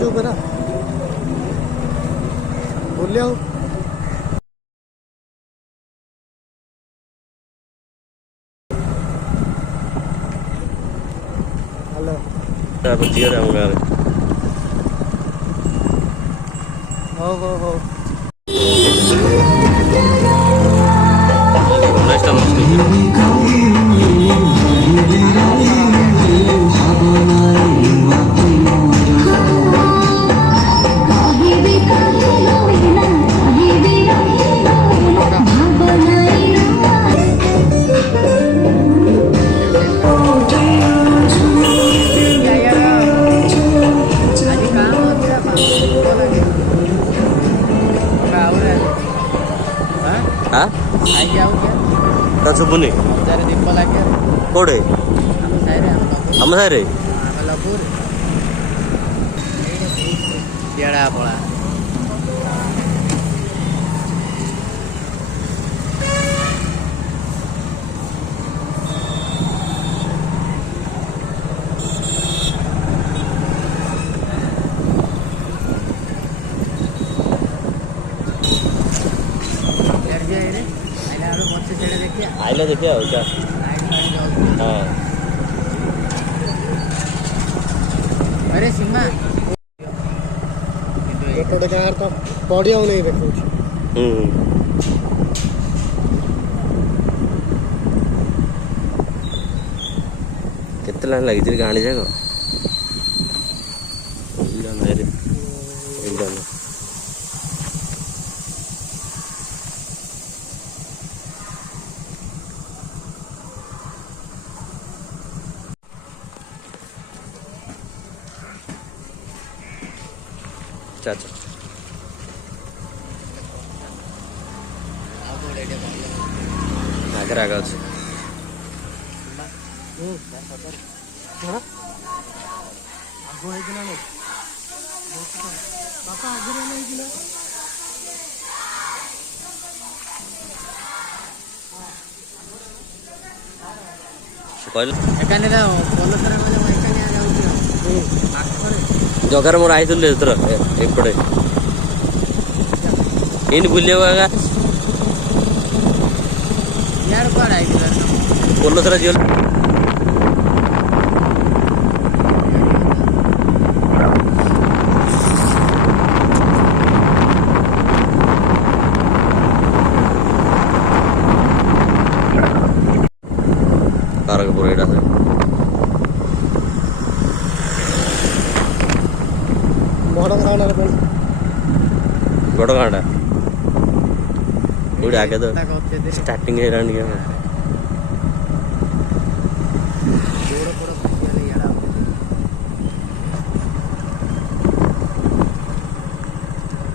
जो बना बोल लिया हूँ। हेलो हो ଶୁଭୁନି ଦୀପ ଲାଗେ କୋଉଠି ଆମ ସାହିରେ ପଳା आइले देखिए और क्या। हाँ अरे सीमा एपटे गाँव तो पड़िया नहीं देखो केते लाइन लगी गाड़ी जाक चाचा आगे आगे अच्छे जगार मोर आई एथर एपटे इन बुले पोलसरा जी कारकपुर एटा से बड़ गाँटा गोटे आगे तो स्टार्टिंग है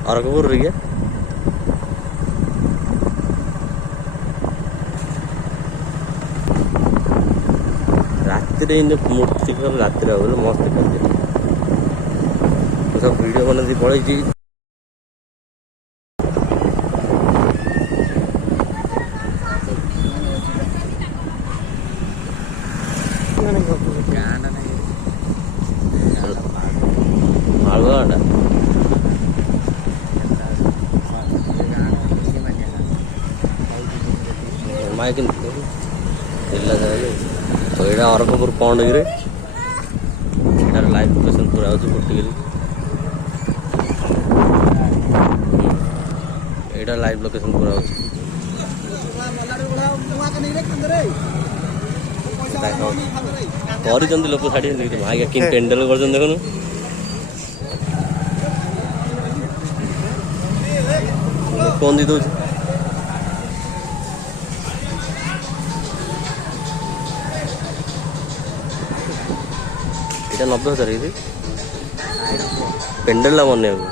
अरकपुर रही है राति मूर्ति राति मस्त करते सब वीडियो बनाती पड़े माइक तो यहाँ अरकपुर पंडगिरी लाइव लोकेशन पूरा अच्छे फुटगिरी यहाँ लाइव लोकेशन पूरा अच्छे कर लोक छाड़ी आगे कि पेंडल कर देखु कौन दी दौर এটা 90,000 ఇది పెండల్లా ఉన్నాయి అవి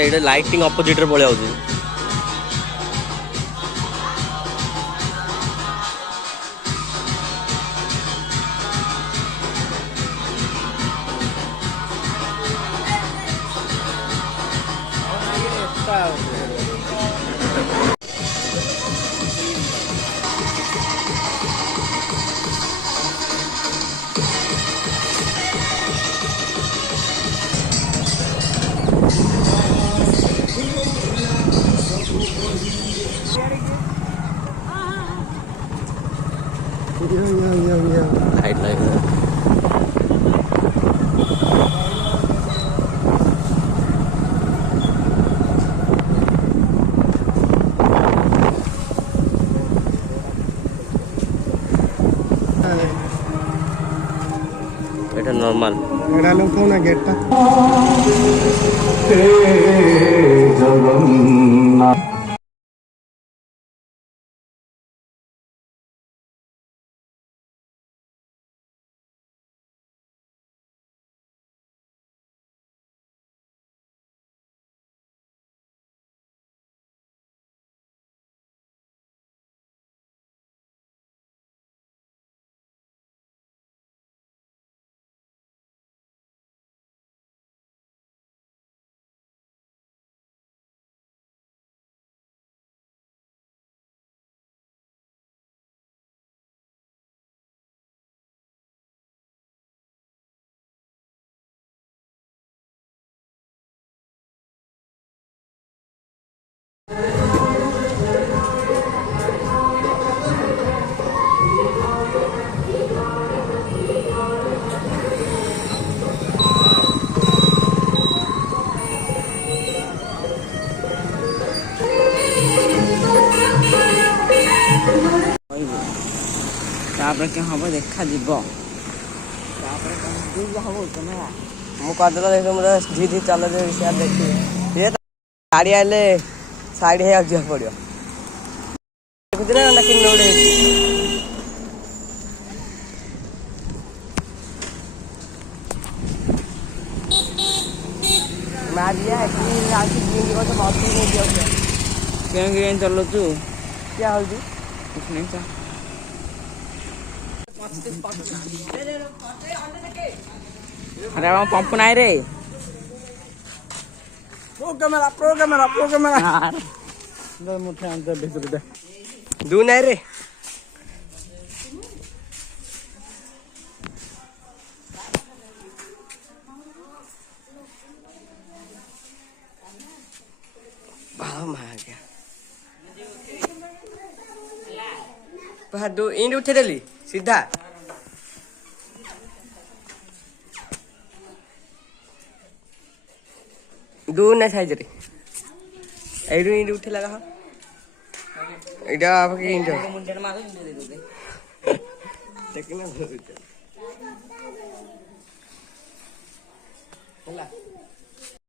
ଏଇଟା ଲାଇଟିଂ ଅପୋଜିଟ୍ ରେ ପଳେଇ ଆଉଛି। ଲାଇଟ୍ ଲାଇଟ୍ এটা নর্মাল। এটা লোক না গেটটা ତାପରେ କ'ଣ ହବ ଦେଖାଯିବ। ତାପରେ ହବ ତମେ ମୁଁ କରିଦେଲା ଦେଖ ମୁଁ ଧୀରେ ଧୀରେ ଚଲେଇ ସିଆଡ଼େ ଦେଖିବି। ସିଏ ଗାଡ଼ି ଆଇଲେ ସାଇଡ୍ ହେଇ ଯିବାକୁ ପଡ଼ିବ। ଦେଖୁଥିଲେ ନା କି ଲୋଡ଼ ହେଇଛି। ମାରିଆ ଏଠି ଆସି ଯିମିତି କଥା ମତେ ନେଇକି ଯାଉଛ। କେଁ ଚଲଉଛୁ କିଆ ହଉଛି କିଛି ନାହିଁ ଚା अरे वहाँ पंप नहीं रे प्रो कैमरा यार मुठे अंदर भीतर दे दू नहीं रे इंड उठे देली सीधा दू ना साइज रे एडू इंड उठे लगा एडा आपके इंड मुंडे मारो दे दे देखना होला